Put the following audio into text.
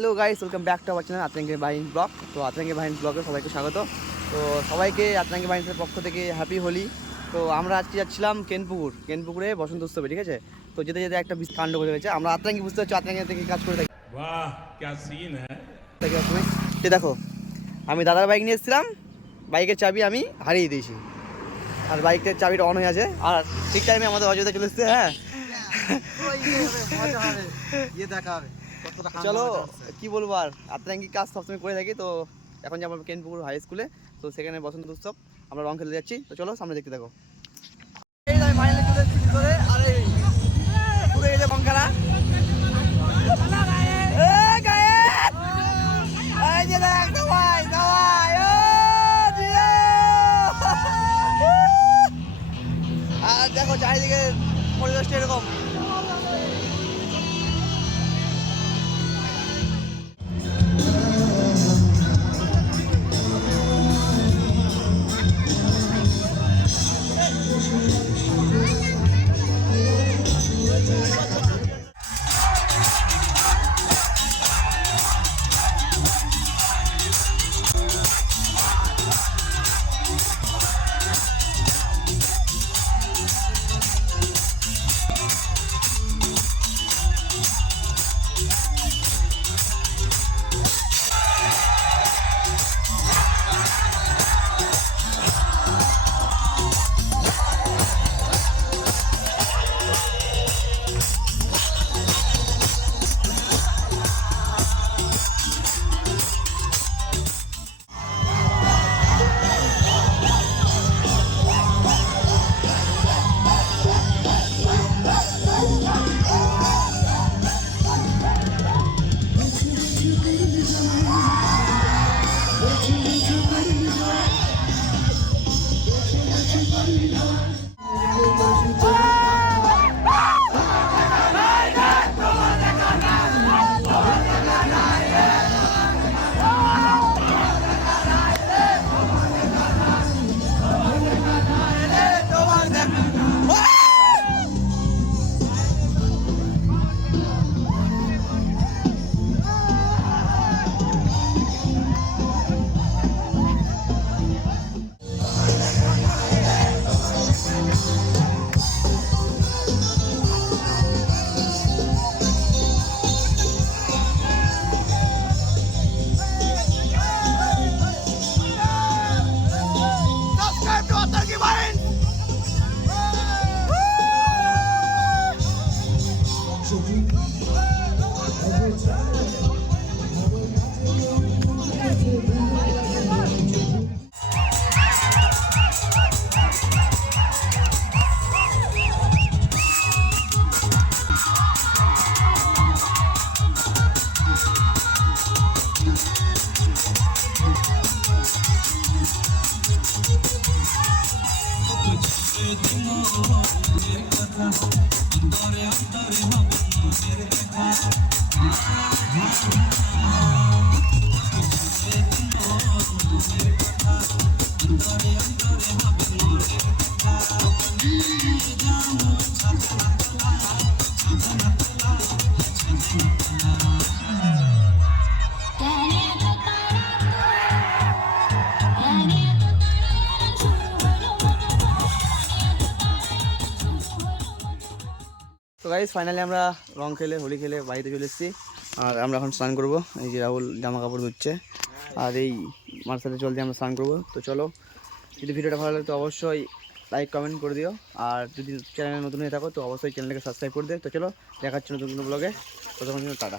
Hello guys, welcome back to our channel Atrangi Bahini blog. তো আতরাঙ্গি বাহিনী ব্লগে সবাইকে স্বাগত। তো সবাইকে আতরাঙ্গি বাহিনীর পক্ষ থেকে হ্যাপি হোলি। তো আমরা আজকে যাচ্ছিলাম কেনপুকুরে বসন্ত উৎসবে, ঠিক আছে। তো যেতে যেতে একটা কাণ্ড ঘটে গেছে। আমরা আতরাঙ্গি বুঝতে পারছি, আতরাঙ্গি থেকে কাজ করে থাকি। वाह क्या सीन है। যে দেখো, আমি দাদার বাইক নিয়ে এসেছিলাম, বাইকের চাবি আমি হারিয়ে দিয়েছি, আর বাইকের চাবিটা অন হয়ে আছে। আর ঠিক টাইমে আমাদের অযোধ্যা চলে এসছে। হ্যাঁ চলো, কি বলবো, আর আতরাঙ্গি কাজ সবসময় করে থাকি। তো এখন যাবো কেনপুকুর হাই স্কুলে, তো সেখানে বসন্ত উৎসব, আমরা রং খেলতে যাচ্ছি। তো চলো সামনে দেখতে থাকো। আর দেখো চারিদিকে পরিবেশটা এরকম। তো গাইস, ফাইনালি আমরা রং খেলে হোলি খেলে বাড়িতে চলে এসেছি। আর আমরা এখন স্নান করবো। এই যে রাহুল জামা কাপড় ধুচ্ছে, আর এই মার সাথে চলতে আমরা স্নান করবো। তো চলো, যদি ভিডিওটা ভালো লাগে তো অবশ্যই লাইক কমেন্ট করে দিও, আর যদি চ্যানেলে নতুন হয়ে থাকো তো অবশ্যই চ্যানেলটাকে সাবস্ক্রাইব করে দিও। তো চলো, দেখাচ্ছি নতুন ব্লগে। ততক্ষণ জন্য টাটা।